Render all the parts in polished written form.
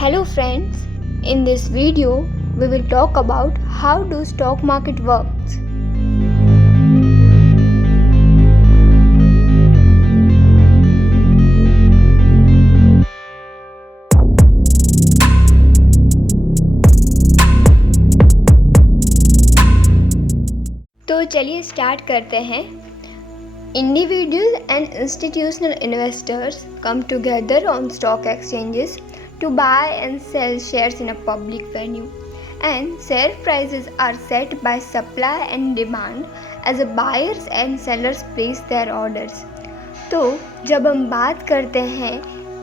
Hello friends, in this video we will talk about how do stock market works. तो चलिए start करते हैं। Individual and institutional investors come together on stock exchanges to buy and sell shares in a public venue, and share prices are set by supply and demand as the buyers and sellers place their orders. तो जब हम बात करते हैं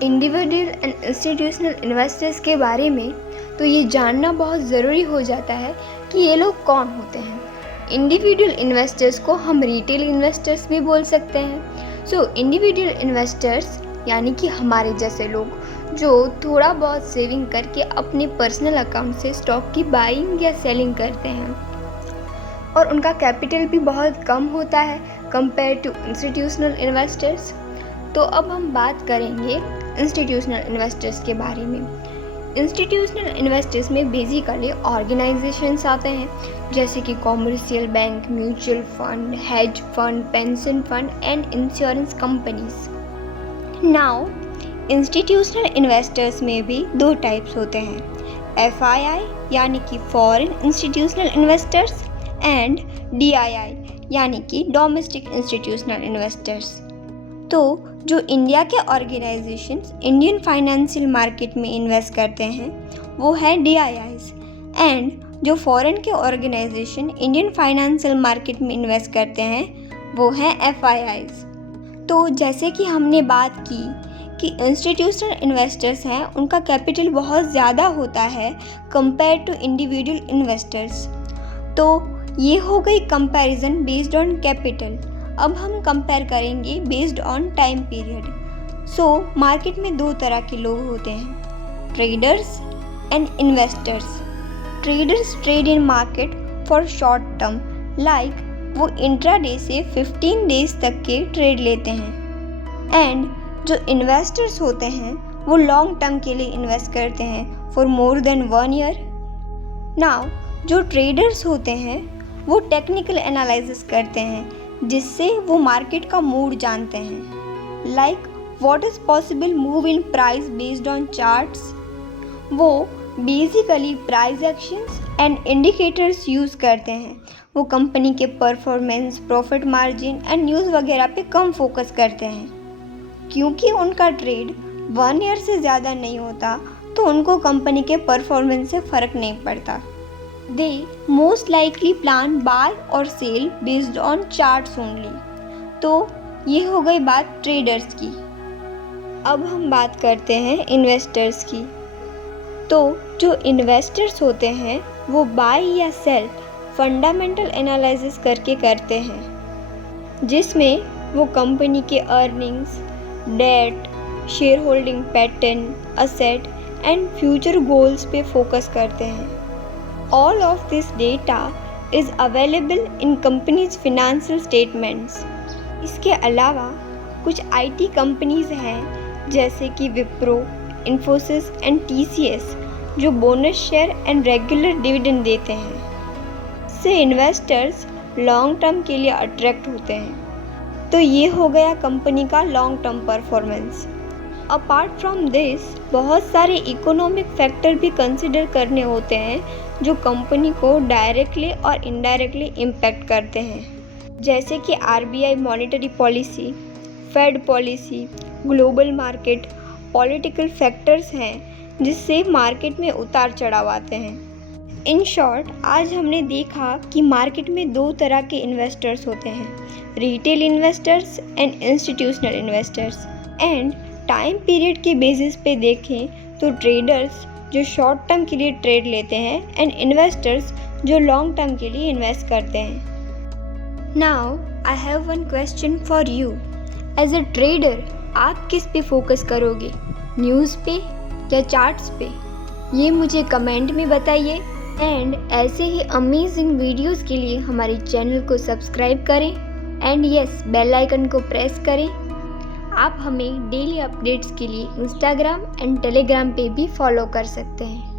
individual and institutional investors के बारे में, तो ये जानना बहुत ज़रूरी हो जाता है कि ये लोग कौन होते हैं। इंडिविजुअल इन्वेस्टर्स को हम रिटेल इन्वेस्टर्स भी बोल सकते हैं। सो इंडिविजुअल इन्वेस्टर्स यानी कि हमारे जैसे लोग जो थोड़ा बहुत सेविंग करके अपने पर्सनल अकाउंट से स्टॉक की बाइंग या सेलिंग करते हैं, और उनका कैपिटल भी बहुत कम होता है कंपेयर टू इंस्टीट्यूशनल इन्वेस्टर्स। तो अब हम बात करेंगे इंस्टीट्यूशनल इन्वेस्टर्स के बारे में। इंस्टीट्यूशनल इन्वेस्टर्स में बेसिकली ऑर्गेनाइजेशंस आते हैं, जैसे कि commercial bank, mutual fund, hedge fund, pension fund and insurance companies. Now institutional investors में भी दो टाइप्स होते हैं, FII यानी कि foreign institutional investors and DII यानी कि डोमेस्टिक इंस्टीट्यूशनल इन्वेस्टर्स। तो जो इंडिया के ऑर्गेनाइजेशंस इंडियन फाइनेंशियल मार्केट में इन्वेस्ट करते हैं वो है DIIs, एंड जो फॉरेन के ऑर्गेनाइजेशन इंडियन फाइनेंशियल मार्केट में इन्वेस्ट करते हैं वो हैं FIIs। तो जैसे कि हमने बात की कि इंस्टीट्यूशनल इन्वेस्टर्स हैं, उनका कैपिटल बहुत ज़्यादा होता है कंपेयर टू इंडिविजुअल इन्वेस्टर्स। तो ये हो गई कंपैरिजन बेस्ड ऑन कैपिटल। अब हम कंपेयर करेंगे based on time period. So market में दो तरह के लोग होते हैं, traders and investors. Traders trade in market for short term, like वो इंट्राडे से 15 डेज तक के ट्रेड लेते हैं। एंड जो इन्वेस्टर्स होते हैं वो लॉन्ग टर्म के लिए इन्वेस्ट करते हैं for more than 1 year. Now जो ट्रेडर्स होते हैं वो टेक्निकल एनालिसिस करते हैं, जिससे वो मार्केट का मूड जानते हैं, like what is possible move in price based on charts. वो basically price actions and indicators use करते हैं। वो कंपनी के performance, profit margin and news वगैरह पे कम फोकस करते हैं, क्योंकि उनका ट्रेड 1 ईयर से ज़्यादा नहीं होता, तो उनको कंपनी के परफॉर्मेंस से फ़र्क नहीं पड़ता। They most likely plan buy और sell based on charts only. तो ये हो गई बात ट्रेडर्स की। अब हम बात करते हैं इन्वेस्टर्स की। तो जो इन्वेस्टर्स होते हैं वो बाय या सेल फंडामेंटल एनालिसिस करके करते हैं, जिसमें वो कंपनी के earnings, debt, share holding pattern, asset and future goals पे फोकस करते हैं। All of this data is available in companies' financial statements. इसके अलावा कुछ IT कंपनीज हैं जैसे कि विप्रो, इन्फोसिस एंड TCS, जो bonus share and regular dividend देते हैं। इससे इन्वेस्टर्स लॉन्ग टर्म के लिए अट्रैक्ट होते हैं। तो ये हो गया कंपनी का long term performance. Apart from this बहुत सारे इकोनॉमिक फैक्टर भी कंसिडर करने होते हैं जो कंपनी को डायरेक्टली और इनडायरेक्टली इम्पैक्ट करते हैं, जैसे कि RBI monetary policy, fed policy, global market, political factors हैं जिससे मार्केट में उतार चढ़ाव आते हैं। इन शॉर्ट आज हमने देखा कि मार्केट में दो तरह के इन्वेस्टर्स होते हैं, retail investors and institutional investors. And time period के बेसिस पे देखें तो ट्रेडर्स जो शॉर्ट टर्म के लिए ट्रेड लेते हैं एंड इन्वेस्टर्स जो लॉन्ग टर्म के लिए इन्वेस्ट करते हैं। Now I have one question for you. As a trader आप किस पे फोकस करोगे, न्यूज़ पे या चार्ट्स पे? ये मुझे कमेंट में बताइए। एंड ऐसे ही अमेजिंग वीडियोस के लिए हमारे चैनल को सब्सक्राइब करें एंड यस बेल आइकन को प्रेस करें। आप हमें डेली अपडेट्स के लिए इंस्टाग्राम एंड टेलीग्राम पे भी फॉलो कर सकते हैं।